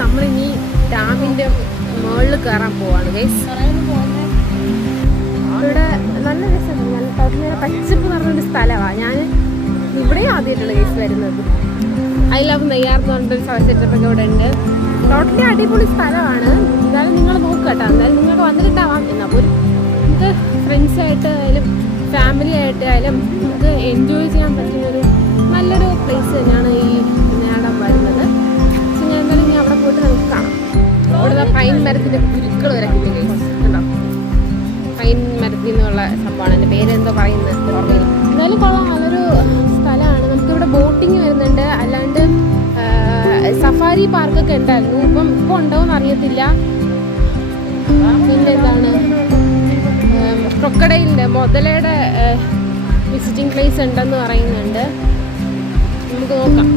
നമ്മളിനി ഡാമിൻ്റെ മുകളിൽ കയറാൻ പോവാണ് ഗൈസ്. ഇവിടെ നല്ല രസമുണ്ട്, നല്ല പച്ചപ്പ് നിറഞ്ഞൊരു സ്ഥലമാണ്. ഞാൻ ഇവിടെ ആദ്യമായിട്ടുള്ള ഗൈസ് വരുന്നത്. ഐ ലവ് നെയ്യാർ എന്ന് പറഞ്ഞിട്ടൊരു സെറ്റപ്പൊക്കെ ഇവിടെ ഉണ്ട്. ടോട്ടലി അടിപൊളി സ്ഥലമാണ്. എന്തായാലും നിങ്ങൾ നോക്കുക കേട്ടോ. എന്തായാലും നിങ്ങൾക്ക് വന്നിട്ടുണ്ടാവാം. അപ്പോൾ നമുക്ക് ഫ്രണ്ട്സായിട്ടായാലും ഫാമിലി ആയിട്ടായാലും നമുക്ക് എൻജോയ് ചെയ്യാൻ പറ്റുന്നൊരു നല്ലൊരു പ്ലേസ് തന്നെയാണ് ഈ നേടം വരുന്നത്. പക്ഷെ ഞാൻ എന്തായാലും ഇനി അവിടെ പോയിട്ട് നമുക്ക് കാണാം. അവിടെ പൈൻ മരത്തിൻ്റെ കുരുക്കൾ വരെ കണ്ടോ. പൈൻ മരത്തിൽ നിന്നുള്ള സംഭവമാണ്. എൻ്റെ പേരെന്തോ പറയുന്നത് ഓർമ്മയില്ല. എന്തായാലും കൊള്ളാം, നല്ലൊരു സ്ഥലമാണ്. നമുക്കിവിടെ ബോട്ടിങ് വരുന്നുണ്ട്. അല്ലാണ്ട് സഫാരി പാർക്കൊക്കെ ഉണ്ടായിരുന്നു. ഇപ്പോൾ ഉണ്ടോയെന്ന് അറിയത്തില്ല. പിന്നെ എന്താണ് ക്രൊക്കഡൈലിൻ്റെ മുതലയുടെ വിസിറ്റിംഗ് പ്ലേസ് ഉണ്ടെന്ന് പറയുന്നുണ്ട്. നമുക്ക് നോക്കാം.